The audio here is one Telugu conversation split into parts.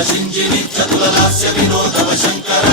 शिञ्जिनि चतुरलास्य विनोदव शङ्कर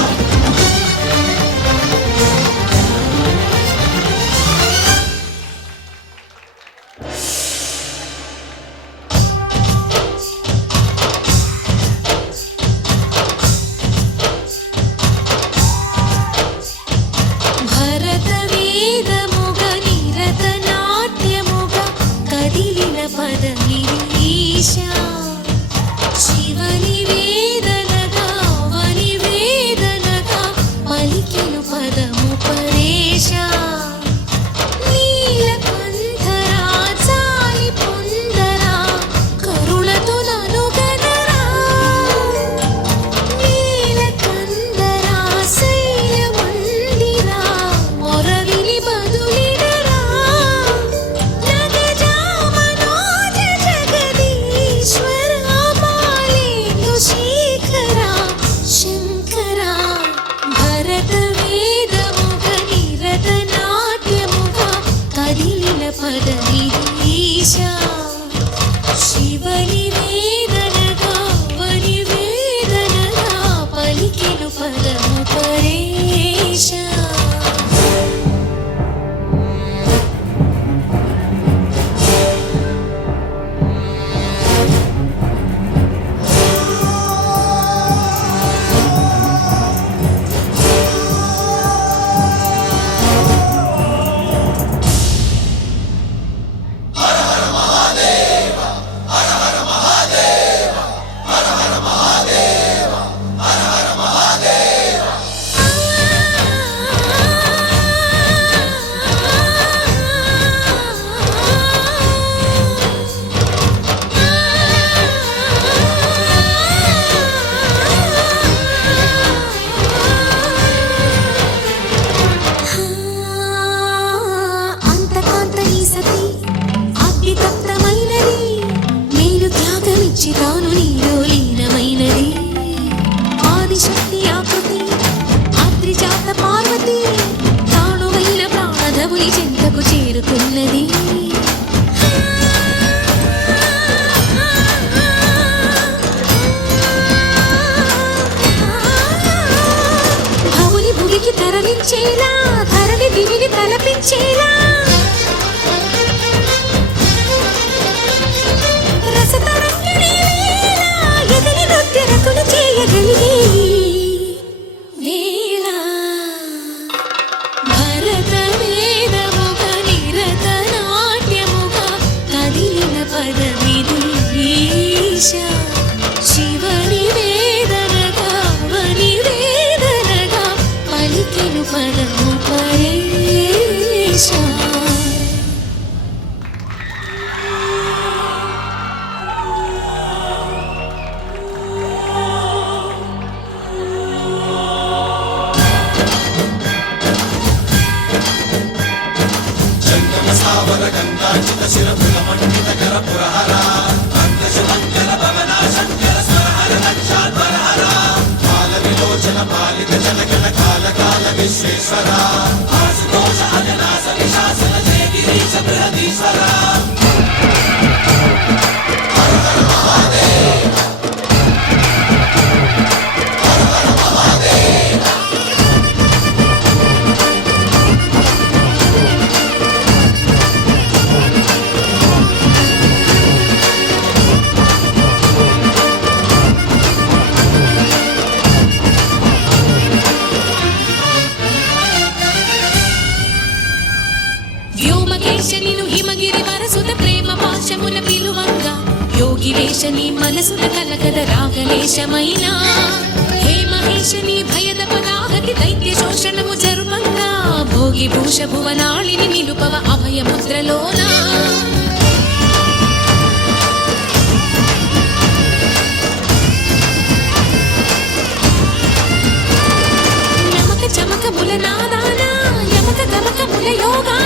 ధరణి దివిని తలపించేలా రసతరంగిణి వేళ ఎదిరి నృత్యరతులు చేయగలిగే వేళ భరత వేదముగ నిరత నాట్యముగ కదిలిన పదమిది ఈశ శివని వేదనగా వని వేదనగా పలికెను పదము పరేశ गंगाचित शिरफुल मंडित कर पुरहरा अंतशुमंगल भवना शंकर स्वरहर लक्षाध्वरहरा काल विलोचन पालित जनगण काल काल विश्वेश्वरा आशुतोष अजनास विशासन जय गिरीश बृहदीश्वरा हर हर महादेव हर हर महादेव హిమగిరి వరసుత ప్రేమ పాశమున పిలువంగా యోగి వేషని మనసున కలకద రాగలేశమైనా హే మహేశని భయద పదాహతి దైత్య శోషణము జరుపంగా భోగి భూష భువనాళిని నిలుపవ అభయ ముద్రలోన నమక చమక ముల నాదాన యమక గమక ముల యోగా